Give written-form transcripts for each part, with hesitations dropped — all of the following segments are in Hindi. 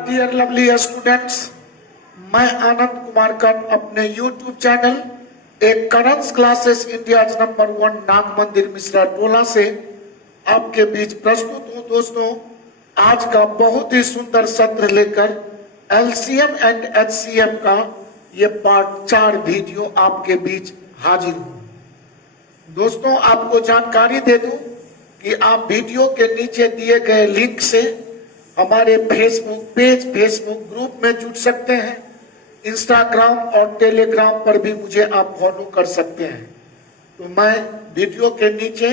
डियर लवली स्टूडेंट्स, मैं आनंद कुमार कर्ण अपने YouTube चैनल एक करंस क्लासेस इंडिया नंबर 1 नाग मंदिर मिश्रा टोला से आपके बीच प्रस्तुत हूँ। दोस्तों, आज का बहुत ही सुंदर सत्र लेकर LCM एंड HCM का ये पार्ट 4 वीडियो आपके बीच हाजिर हूँ। दोस्तों, आपको जानकारी दे दूं कि आप वीडियो के नीचे दिए गए लिंक से हमारे फेसबुक पेज, फेसबुक ग्रुप में जुड़ सकते हैं। इंस्टाग्राम और टेलीग्राम पर भी मुझे आप फॉलो कर सकते हैं। तो मैं वीडियो के नीचे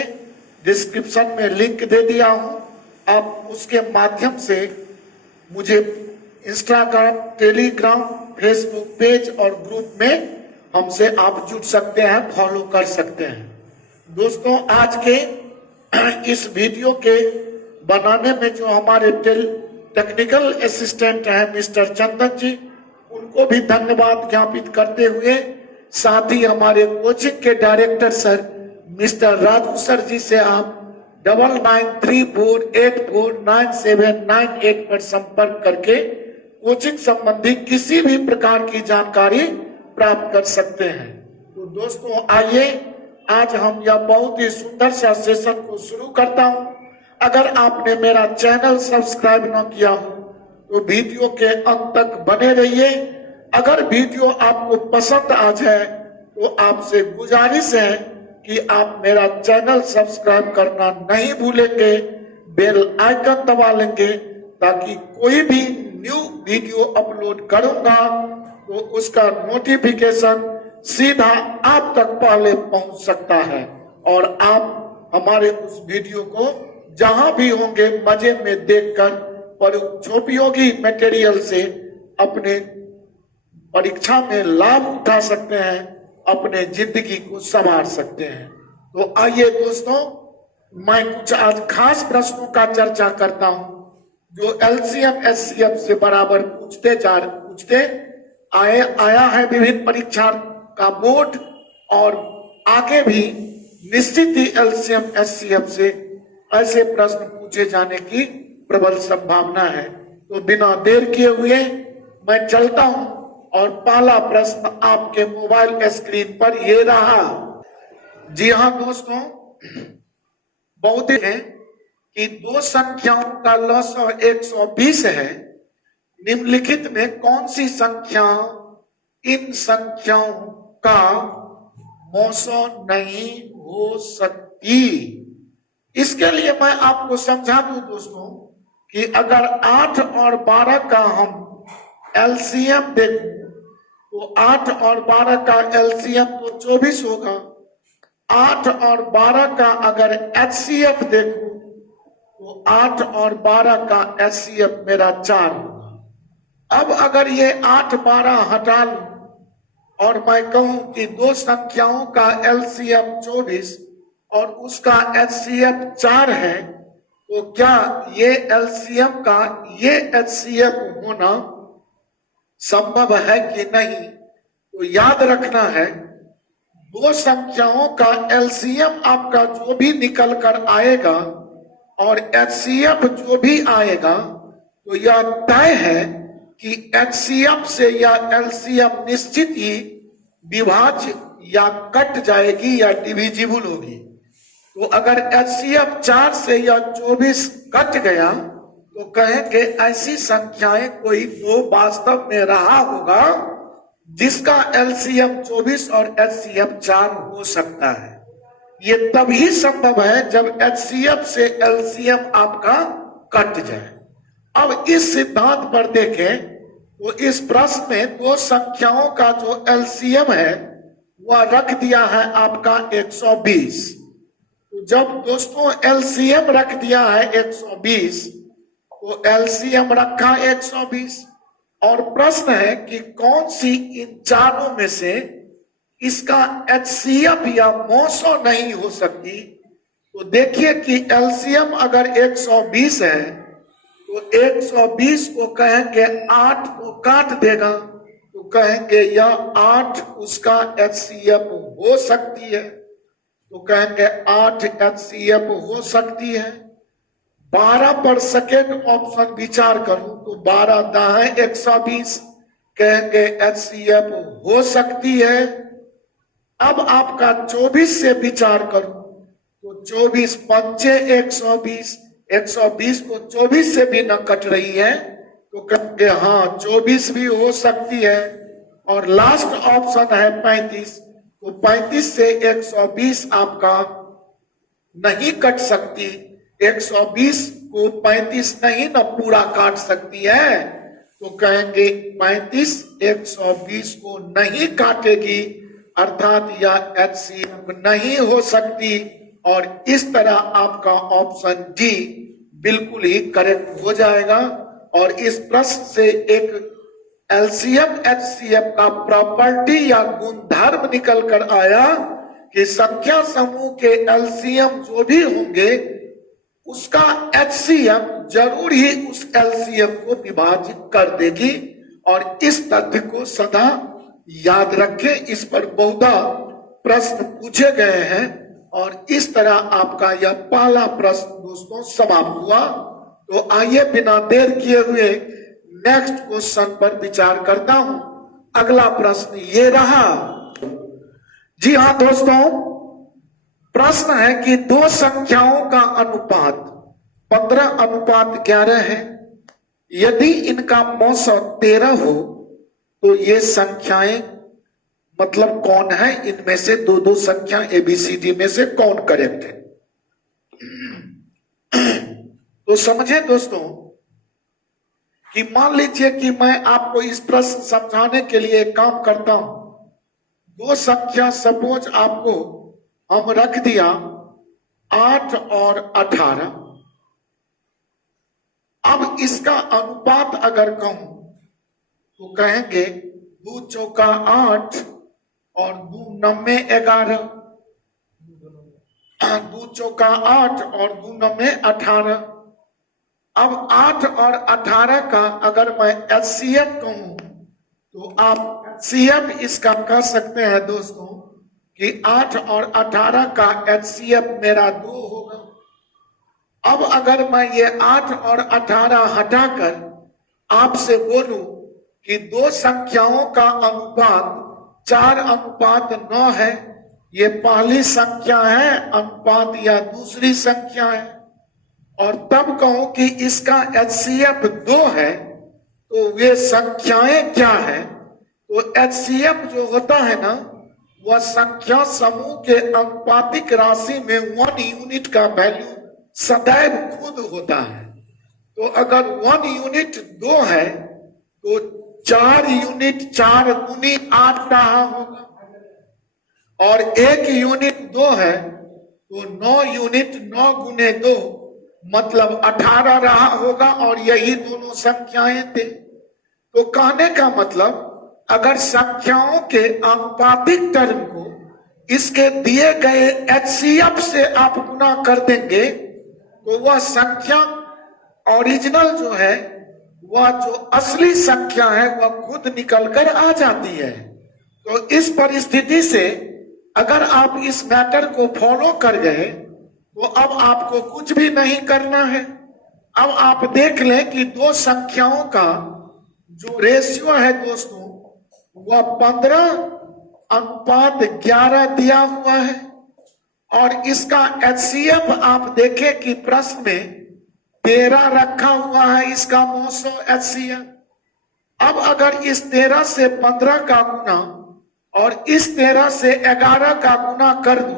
डिस्क्रिप्शन में लिंक दे दिया हूं, आप उसके माध्यम से मुझे इंस्टाग्राम, टेलीग्राम, फेसबुक पेज और ग्रुप में हमसे आप जुड़ सकते हैं, फॉलो कर सकते हैं। दोस्तों, आज के इस वीडियो के बनाने में जो हमारे टेक्निकल असिस्टेंट हैं मिस्टर चंदन जी, उनको भी धन्यवाद ज्ञापित करते हुए, साथ ही हमारे कोचिंग के director sir mister Raju sir ji से आप 9934849798 पर संपर्क करके कोचिंग संबंधी किसी भी प्रकार की जानकारी प्राप्त कर सकते हैं। तो दोस्तों, आइए आज हम यह बहुत ही सुंदर सा सेशन को शुरू करता हूं। अगर आपने मेरा चैनल सब्सक्राइब न किया हो तो वीडियो के अंत तक बने रहिए। अगर वीडियो आपको पसंद आ जाए तो आपसे गुजारिश है कि आप मेरा चैनल सब्सक्राइब करना नहीं भूलेंगे, बेल आइकन दबा लेंगे ताकि कोई भी न्यू वीडियो अपलोड करूंगा तो उसका नोटिफिकेशन सीधा आप तक पहले पहुंच सकता है और आप हमारे उस वीडियो को जहां भी होंगे मजे में देखकर उपयोगी मटेरियल से अपने परीक्षा में लाभ उठा सकते हैं, अपने जिंदगी को संवार सकते हैं। तो आइए दोस्तों, मैं कुछ आज खास प्रश्नों का चर्चा करता हूं जो LCM SCM से बराबर पूछते आया है विभिन्न परीक्षा का बोर्ड, और आगे भी निश्चित ही LCM SCM से ऐसे प्रश्न पूछे जाने की प्रबल संभावना है। तो बिना देर किए हुए मैं चलता हूं और पहला प्रश्न आपके मोबाइल स्क्रीन पर ये रहा। जी हाँ दोस्तों, बहुत है कि दो संख्याओं का लसाअ 120 है। निम्नलिखित में कौन सी संख्या इन संख्याओं का मौसा नहीं हो सकती? इसके लिए मैं आपको समझा दूं दोस्तों कि अगर 8 और 12 का हम LCM देखें तो 8 और 12 का LCM तो 24 होगा। 8 और 12 का अगर HCF देखूं तो 8 और 12 का HCF मेरा 4 होगा। अब अगर ये 8 12 हटा लूं और मैं कहूं कि दो संख्याओं का LCM 24 और उसका HCF 4 है, तो क्या ये LCM का ये HCF होना संभव है कि नहीं? तो याद रखना है, दो संख्याओं का LCM आपका जो भी निकल कर आएगा और HCF जो भी आएगा, तो यह तय है कि HCF से या LCM निश्चित ही विभाज्य या कट जाएगी या डिविजिबल होगी। तो अगर HCF 4 से या 24 कट गया तो कहेंगे ऐसी संख्याएं कोई दो वास्तव में रहा होगा जिसका LCM 24 और HCF 4 हो सकता है। ये तभी संभव है जब HCF से LCM आपका कट जाए। अब इस सिद्धांत पर देखें तो इस प्रश्न में दो संख्याओं का जो LCM है वह रख दिया है आपका 120। तो जब दोस्तों LCM रख दिया है 120 तो LCM रखा 120 और प्रश्न है कि कौन सी इन चारों में से इसका HCF या मौसा नहीं हो सकती। तो देखिए कि LCM अगर 120 है तो 120 को कहेंगे 8 को काट देगा तो कहेंगे यह 8 उसका HCF हो सकती है। तो कहेंगे 8 HCF हो सकती है। 12 पर सेकेंड ऑप्शन विचार करूं तो 12 दाएं 120 कहेंगे HCF हो सकती है। अब आपका 24 से विचार करूं तो 24 पंचे 120, 120 को 24 से भी न कट रही है तो कहेंगे हाँ 24 भी हो सकती है। और लास्ट ऑप्शन है 35, तो 35 से 120 आपका नहीं कट सकती, 120 को 35 नहीं ना पूरा काट सकती है, तो कहेंगे 35 120 को नहीं काटेगी, अर्थात यह HCF नहीं हो सकती। और इस तरह आपका ऑप्शन डी बिल्कुल ही करेक्ट हो जाएगा। और इस प्रश्न से एक LCM HCF का प्रॉपर्टी या गुणधर्म निकल कर आया कि संख्या समूह के LCM जो भी होंगे उसका HCF जरूर ही उस LCM को विभाजित कर देगी। और इस तथ्य को सदा याद रखें, इस पर बहुधा प्रश्न पूछे गए हैं। और इस तरह आपका यह पहला प्रश्न दोस्तों समाप्त हुआ। तो आइए बिना देर किए हुए नेक्स्ट क्वेश्चन पर विचार करता हूं। अगला प्रश्न ये रहा। जी हाँ दोस्तों, प्रश्न है कि दो संख्याओं का अनुपात 15:11 है। यदि इनका मौसा 13 हो तो ये संख्याएं मतलब कौन है, इनमें से दो संख्या ABCD में से कौन करेक्ट है। तो समझे दोस्तों कि मान लीजिए कि मैं आपको इस प्रश्न समझाने के लिए एक काम करता हूं। दो संख्या सपोज आपको हम रख दिया 8 और 18। अब इसका अनुपात अगर कहूं तो कहेंगे 2 चौका 8 और 2 नम्मे 11, 2 चौका 8 और 2 नम्मे 18। अब 8 और 18 का अगर मैं HCF कहूं तो आप HCF इसका कह सकते हैं दोस्तों कि 8 और 18 का HCF मेरा 2 होगा। अब अगर मैं ये 8 और 18 हटाकर आपसे बोलूं कि दो संख्याओं का अनुपात 4:9 है, ये पहली संख्या है अनुपात या दूसरी संख्या है, और तब कहूं कि इसका HCF 2 है, तो वे संख्याएं क्या है। तो HCF जो होता है ना, वह संख्या समूह के अनुपातिक राशि में 1 यूनिट का वैल्यू सदैव खुद होता है। तो अगर 1 यूनिट 2 है तो 4 यूनिट 4 गुनी 8 रहा होगा, और 1 यूनिट 2 है तो 9 यूनिट 9 गुने 2 मतलब 18 रहा होगा, और यही दोनों संख्याएं थे। तो कहने का मतलब अगर संख्याओं के अनुपातिक टर्म को इसके दिए गए HCF से आप गुना कर देंगे तो वह संख्या ओरिजिनल जो है, वह जो असली संख्या है, वह खुद निकल कर आ जाती है। तो इस परिस्थिति से अगर आप इस मैटर को फॉलो कर गए तो अब आपको कुछ भी नहीं करना है। अब आप देख लें कि दो संख्याओं का जो रेशियो है दोस्तों, वह 15:11 दिया हुआ है, और इसका HCF आप देखें कि प्रश्न में 13 रखा हुआ है इसका मोसो HCF। अब अगर इस 13 से 15 का गुना और इस 13 से 11 का गुना कर दो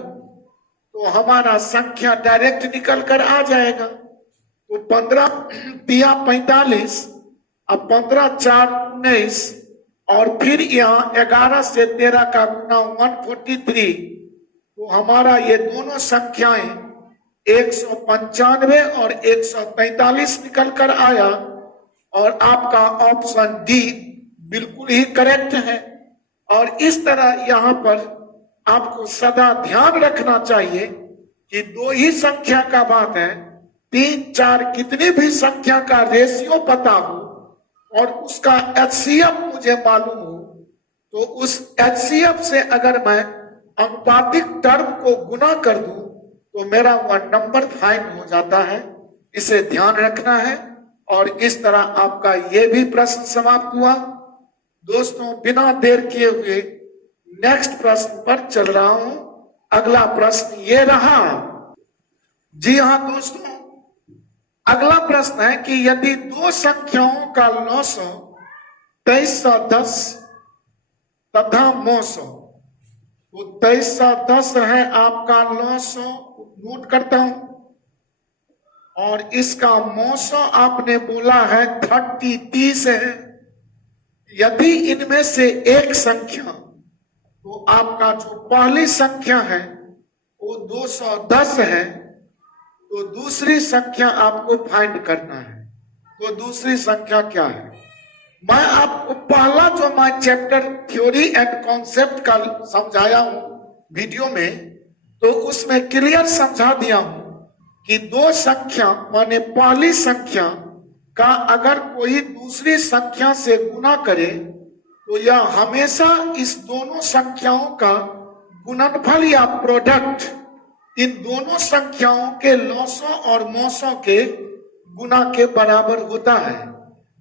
तो हमारा संख्या डायरेक्ट निकल कर आ जाएगा। तो 15 तिया 45, अब 15 4 19, और फिर यहाँ 11 से 13 का गुना 143, तो हमारा ये दोनों संख्याएं 195 और 143 निकल कर आया, और आपका ऑप्शन डी बिल्कुल ही करेक्ट है। और इस तरह यहाँ पर आपको सदा ध्यान रखना चाहिए कि दो ही संख्या का बात है, 3 4 कितनी भी संख्या का रेशियो पता हो और उसका HCF मुझे मालूम हो, तो उस HCF से अगर मैं अनुपातिक टर्म को गुना कर दूं तो मेरा वह नंबर फाइंड हो जाता है। इसे ध्यान रखना है। और इस तरह आपका ये भी प्रश्न समाप्त हुआ। दोस्तों, बिना देर किए हुए नेक्स्ट प्रश्न पर चल रहा हूं। अगला प्रश्न ये रहा। जी हाँ दोस्तों, अगला प्रश्न है कि यदि दो संख्याओं का लॉस 2310 तथा 900, तो 2310 है आपका लॉस, नोट करता हूं, और इसका 900 आपने बोला है 30 है। यदि इनमें से एक संख्या, तो आपका जो पहली संख्या है वो 210 है, तो दूसरी संख्या आपको फाइंड करना है। तो दूसरी संख्या क्या है? मैं आपको पहला जो मैं चैप्टर थ्योरी एंड कॉन्सेप्ट का समझाया हूं वीडियो में, तो उसमें क्लियर समझा दिया हूं कि दो संख्या माने पहली संख्या का अगर कोई दूसरी संख्या से गुना करे तो यह हमेशा इस दोनों संख्याओं का गुणनफल या प्रोडक्ट इन दोनों संख्याओं के लॉसों और मोसों के गुना के बराबर होता है।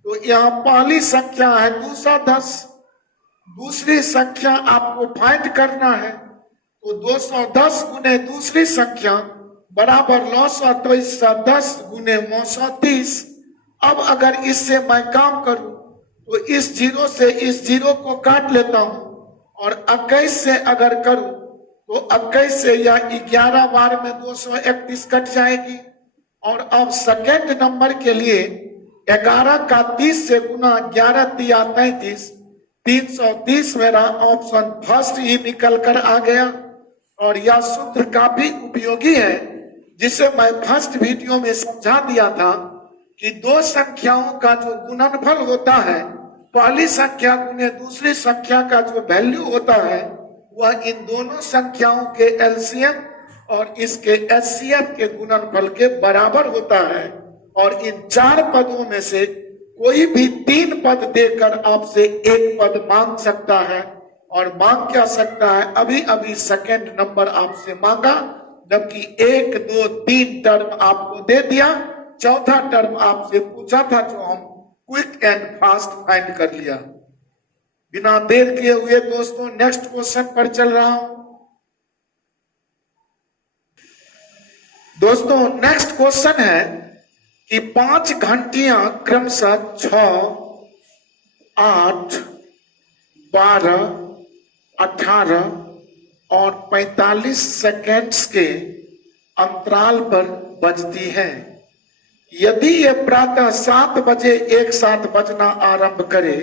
तो यहाँ पहली संख्या है 210, दूसरी संख्या आपको फाइंड करना है, तो 210 गुने दूसरी संख्या बराबर 910 गुने 930। अब अगर इससे मैं काम करूं तो इस जीरो से इस जीरो को काट लेता हूं, और 21 से अगर करूं तो 21 से या 11 बार में 231 कट जाएगी। और अब सेकेंड नंबर के लिए 11 का 30 से गुना 11 तिया 33, 330 मेरा ऑप्शन फर्स्ट ही निकल कर आ गया। और यह सूत्र काफी उपयोगी है, जिसे मैं फर्स्ट वीडियो में समझा दिया था कि दो संख्याओं का जो गुणनफल होता है, पहली संख्या गुने दूसरी संख्या का जो वैल्यू होता है, वह इन दोनों संख्याओं के एलसीएम और इसके एचसीएफ के गुणनफल के बराबर होता है। और इन चार पदों में से कोई भी 3 पद देकर आपसे एक पद मांग सकता है, और मांग क्या सकता है? अभी अभी सेकेंड नंबर आपसे मांगा, जबकि 1, 2, 3 टर्म आपको दे दिया, चौथा टर्म आपसे पूछा था, जो हम क्विक एंड फास्ट फाइंड कर लिया। बिना देर किए हुए दोस्तों नेक्स्ट क्वेश्चन पर चल रहा हूं। दोस्तों नेक्स्ट क्वेश्चन है कि 5 घंटियां क्रमशः 6, 8, 12, 18 और 45 सेकेंड्स के अंतराल पर बजती हैं। यदि ये प्रातः 7 बजे एक साथ बजना आरंभ करे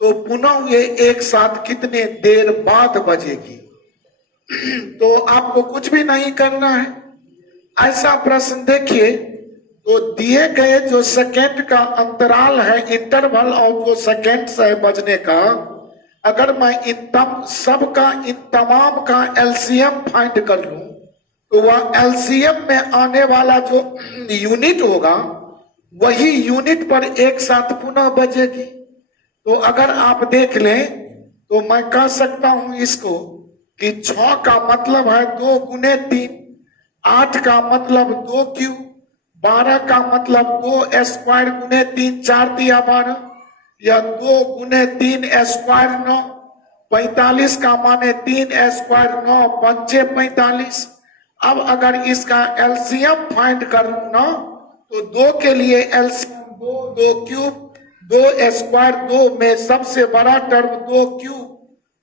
तो पुनः ये एक साथ कितने देर बाद बजेगी? तो आपको कुछ भी नहीं करना है। ऐसा प्रश्न देखिए, तो दिए गए जो सेकेंड का अंतराल है, इंटरवल ऑफ जो सेकेंड्स है बजने का, अगर मैं इन तमाम का एलसीएम फाइंड कर लूं, तो वह एलसीएम में आने वाला जो यूनिट होगा वही यूनिट पर एक साथ पुनः बजेगी। तो अगर आप देख लें तो मैं कह सकता हूं इसको कि 6 का मतलब है 2 गुने 3, 8 का मतलब 2 क्यूब, 12 का मतलब 2 स्क्वायर गुने 3, 4 तिया 12, या 2 गुने 3 स्क्वायर 9, 45 का माने 3 स्क्वायर 9, 5 45। अब अगर इसका एलसीएम फाइंड करूं ना, तो 2 के लिए एलसीएम 2, 2 क्यूब, 2 स्क्वायर 2 में सबसे बड़ा टर्म 2 क्यूब,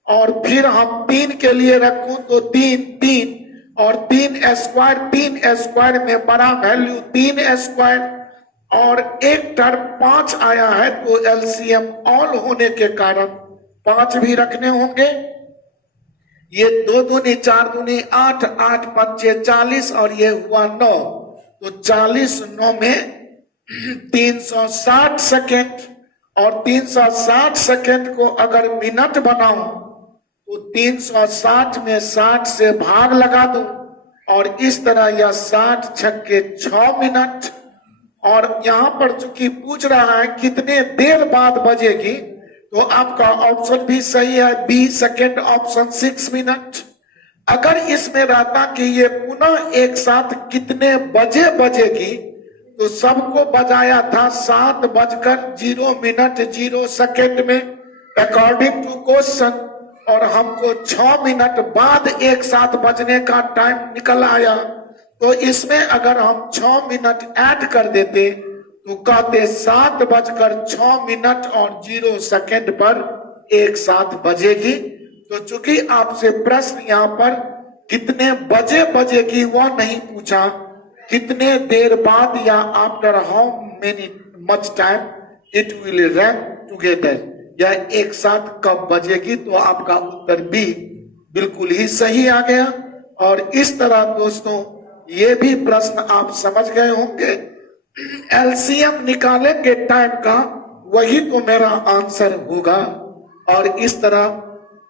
और फिर हम 3 के लिए रखूं तो 3, 3 और 3 स्क्वायर में बड़ा वैल्यू 3 स्क्वायर, और एक टर्म 5 आया है, तो एलसीएम ऑल होने के कारण 5 भी रखने होंगे। ये 2 दूनी 4 दूनी 8, 8 5 40, और ये हुआ 9, तो 40 9 में 360 सेकेंड, और 360 सेकेंड को अगर मिनट बनाऊं तो 360 में 60 से भाग लगा दूं, और इस तरह यह 60 छक्के 6 मिनट। और यहां पर चूंकि पूछ रहा है कितने देर बाद बजेगी, तो आपका ऑप्शन भी सही है, बी सेकेंड ऑप्शन 6 मिनट। अगर इसमें रहता कि ये पुनः एक साथ कितने बजे बजेगी, तो सबको बजाया था 7:0:0 में अकॉर्डिंग टू क्वेश्चन, और हमको 6 मिनट बाद एक साथ बजने का टाइम निकल आया। तो इसमें अगर हम 6 मिनट ऐड कर देते तो कहते 7:06 पर एक साथ बजेगी। तो चूंकि आपसे प्रश्न यहाँ पर कितने बजे बजेगी वह नहीं पूछा, कितने देर बाद या after how many much time it will run together, या एक साथ कब बजेगी, तो आपका उत्तर बी बिल्कुल ही सही आ गया। और इस तरह दोस्तों ये भी प्रश्न आप समझ गए होंगे। एलसीएम निकालेंगे टाइम का, वही तो मेरा आंसर होगा। और इस तरह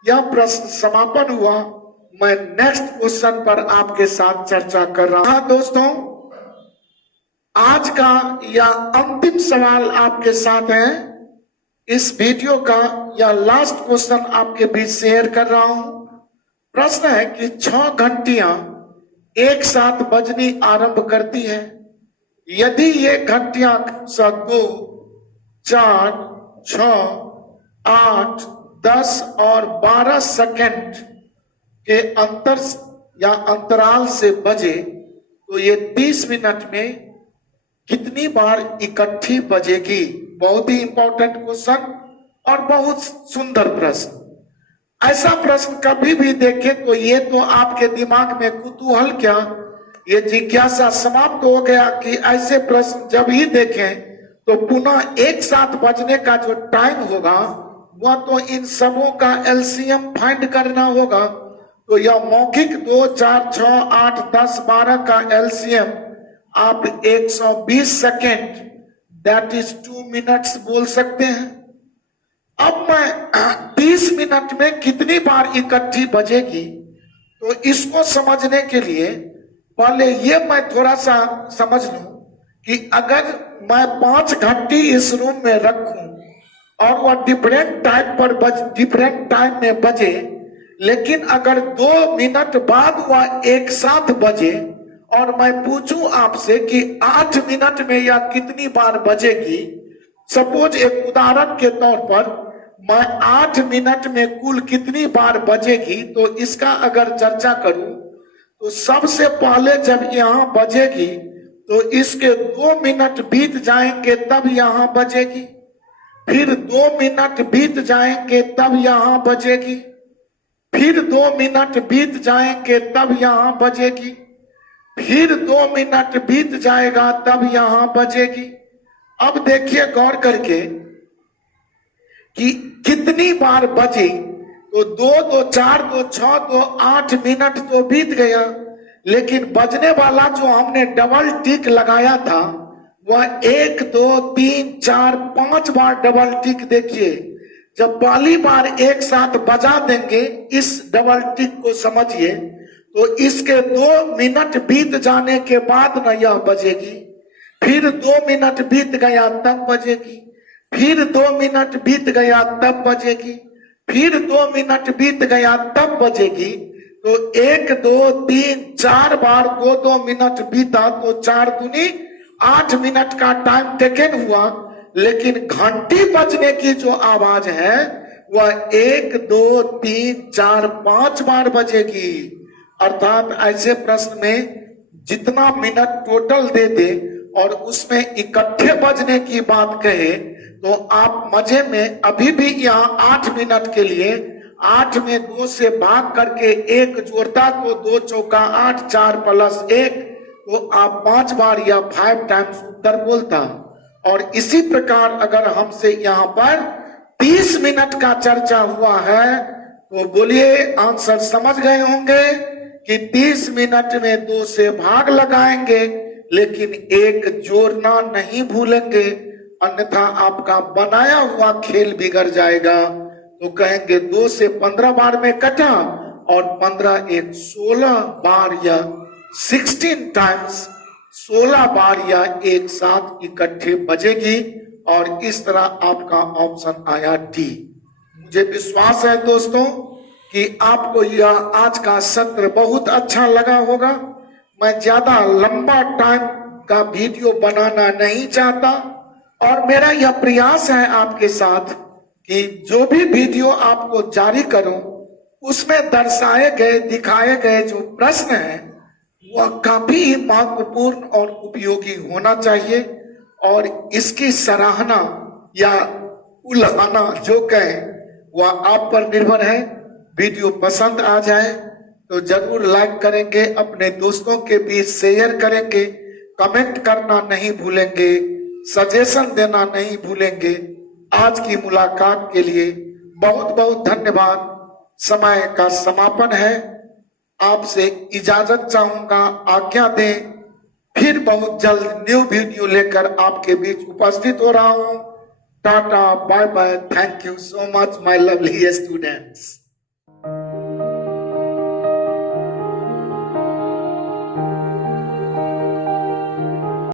यह प्रश्न समापन हुआ। मैं नेक्स्ट क्वेश्चन पर आपके साथ चर्चा कर रहा हूं। दोस्तों आज का यह अंतिम सवाल आपके साथ है इस वीडियो का, या लास्ट क्वेश्चन आपके बीच शेयर कर रहा हूं। प्रश्न है कि 6 घंटियां एक साथ बजनी आरंभ करती है। यदि ये घंटियां 2, 4, 6, 8, 10 और 12 सेकंड के अंतर या अंतराल से बजे तो ये 30 मिनट में कितनी बार इकट्ठी बजेगी। बहुत ही इंपॉर्टेंट क्वेश्चन और बहुत सुंदर प्रश्न। ऐसा प्रश्न कभी भी देखें तो ये तो आपके दिमाग में कुतूहल क्या, ये जिज्ञासा समाप्त हो गया कि ऐसे प्रश्न जब ही देखें तो पुनः एक साथ बजने का जो टाइम होगा वह तो इन सबों का एलसीएम फाइंड करना होगा। तो यह मौखिक 2, 4, 6, 8, 10, 12 का एलसीएम आप 120 सेकेंड दैट इज 2 मिनट्स बोल सकते हैं। अब मैं 30 मिनट में कितनी बार इकट्ठी बजेगी, तो इसको समझने के लिए पहले ये मैं थोड़ा सा समझ लूं कि अगर मैं 5 घंटी इस रूम में रखूं और वह डिफरेंट टाइम में बजे, लेकिन अगर 2 मिनट बाद वह एक साथ बजे और मैं पूछूं आपसे कि 8 मिनट में यह कितनी बार बजेगी। सपोज एक उदाहरण के तौर पर मैं 8 मिनट में कुल कितनी बार बजेगी, तो इसका अगर चर्चा करूं तो सबसे पहले जब यहां बजेगी तो इसके 2 मिनट बीत जाएंगे तब यहां बजेगी, फिर 2 मिनट बीत जाएंगे तब यहां बजेगी, फिर 2 मिनट बीत जाएंगे तब यहां बजेगी, फिर 2 मिनट बीत जाएगा तब यहां बजेगी। अब देखिए गौर करके कि कितनी बार बजी, तो 2, 2, 4, 2, 6, 2, 8 मिनट तो बीत गया, लेकिन बजने वाला जो हमने डबल टिक लगाया था वह 1, 2, 3, 4, 5 बार डबल टिक। देखिए जब पहली बार एक साथ बजा देंगे, इस डबल टिक को समझिए, तो इसके 2 मिनट बीत जाने के बाद न यह बजेगी, फिर 2 मिनट बीत गया तब बजेगी, फिर 2 मिनट बीत गया तब बजेगी, फिर 2 मिनट बीत गया तब बजेगी। तो 1, 2, 3, 4 बार 2-2 मिनट बीता, तो 4 दूनी 8 मिनट का टाइम टेकन हुआ, लेकिन घंटी बजने की जो आवाज है वह 1, 2, 3, 4, 5 बार बजेगी। अर्थात ऐसे प्रश्न में जितना मिनट टोटल दे दे और उसमें इकट्ठे बजने की बात कहे तो आप मजे में अभी भी यहाँ 8 मिनट के लिए 8 में 2 से भाग करके 1 जोड़ता तो 2 चौका 8, 4 प्लस 1, तो आप 5 बार या 5 टाइम्स उत्तर बोलता। और इसी प्रकार अगर हमसे यहाँ पर 30 मिनट का चर्चा हुआ है तो बोलिए आंसर समझ गए होंगे कि 30 मिनट में 2 से भाग लगाएंगे, लेकिन 1 जोड़ना नहीं भूलेंगे, अन्यथा आपका बनाया हुआ खेल बिगड़ जाएगा। तो कहेंगे 2 से 15 बार में कटा और 15 1 16 बार या 16 टाइम्स 16 बार या एक साथ इकट्ठे बजेगी। और इस तरह आपका ऑप्शन आया डी। मुझे विश्वास है दोस्तों कि आपको यह आज का सत्र बहुत अच्छा लगा होगा। मैं ज्यादा लंबा टाइम का वीडियो बनाना नहीं चाहता, और मेरा यह प्रयास है आपके साथ कि जो भी वीडियो आपको जारी करूं उसमें दर्शाए गए दिखाए गए जो प्रश्न हैं वह काफी महत्वपूर्ण और उपयोगी होना चाहिए, और इसकी सराहना या उल्हाना जो कहें वह आप पर निर्भर है। वीडियो पसंद आ जाए तो जरूर लाइक करेंगे, अपने दोस्तों के बीच शेयर करेंगे, कमेंट करना नहीं भूलेंगे, सजेशन देना नहीं भूलेंगे। आज की मुलाकात के लिए बहुत बहुत धन्यवाद। समय का समापन है, आपसे इजाजत चाहूंगा, आज्ञा दें। फिर बहुत जल्द न्यू वीडियो लेकर आपके बीच उपस्थित हो रहा हूं। Tata, bye bye, thank you so much my lovely students.